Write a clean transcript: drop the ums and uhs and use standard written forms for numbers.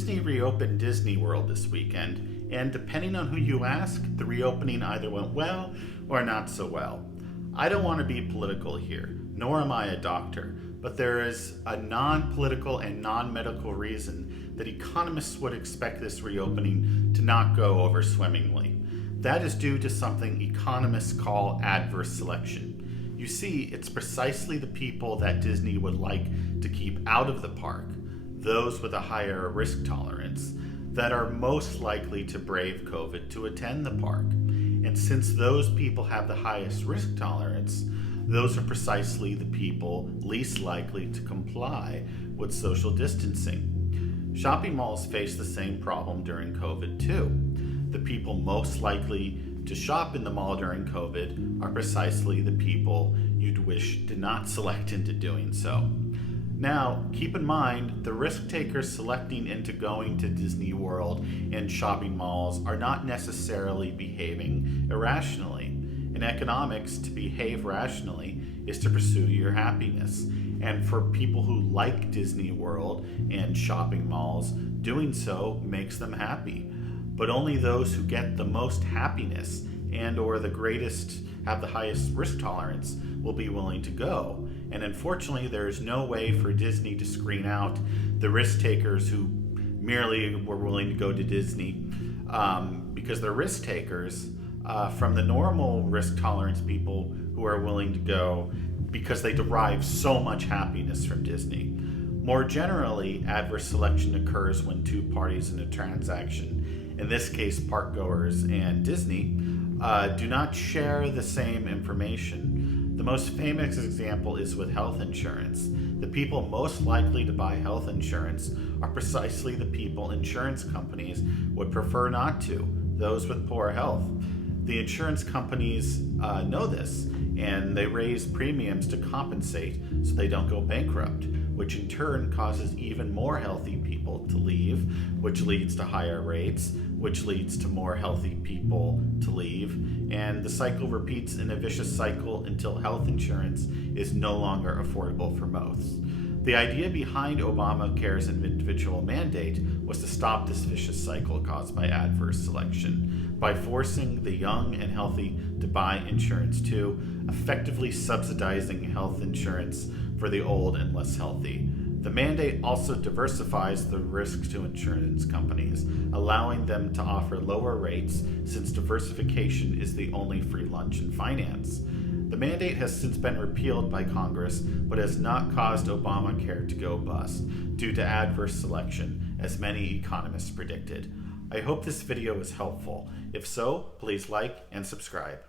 Disney reopened Disney World this weekend, and depending on who you ask, the reopening either went well or not so well. I don't want to be political here, nor am I a doctor, but there is a non-political and non-medical reason that economists would expect this reopening to not go over swimmingly. That is due to something economists call adverse selection. You see, it's precisely the people that Disney would like to keep out of the park, those with a higher risk tolerance, that are most likely to brave COVID to attend the park. And since those people have the highest risk tolerance, those are precisely the people least likely to comply with social distancing. Shopping malls face the same problem during COVID too. The people most likely to shop in the mall during COVID are precisely the people you'd wish did not select into doing so. Now, keep in mind, the risk takers selecting into going to Disney World and shopping malls are not necessarily behaving irrationally. In economics, to behave rationally is to pursue your happiness. And for people who like Disney World and shopping malls, doing so makes them happy. But only those who get the most happiness and or have the highest risk tolerance will be willing to go. And unfortunately, there is no way for Disney to screen out the risk takers who merely were willing to go to Disney because they're risk takers from the normal risk tolerance people who are willing to go because they derive so much happiness from Disney. More generally, adverse selection occurs when two parties in a transaction, in this case parkgoers and Disney, do not share the same information. The most famous example is with health insurance. The people most likely to buy health insurance are precisely the people insurance companies would prefer not to, those with poor health. The insurance companies know this, and they raise premiums to compensate so they don't go bankrupt, which in turn causes even more healthy people to leave, which leads to higher rates, which leads to more healthy people to leave, and the cycle repeats in a vicious cycle until health insurance is no longer affordable for most. The idea behind Obamacare's individual mandate was to stop this vicious cycle caused by adverse selection by forcing the young and healthy to buy insurance too, effectively subsidizing health insurance for the old and less healthy. The mandate also diversifies the risks to insurance companies, allowing them to offer lower rates since diversification is the only free lunch in finance. The mandate has since been repealed by Congress, but has not caused Obamacare to go bust due to adverse selection, as many economists predicted. I hope this video was helpful. If so, please like and subscribe.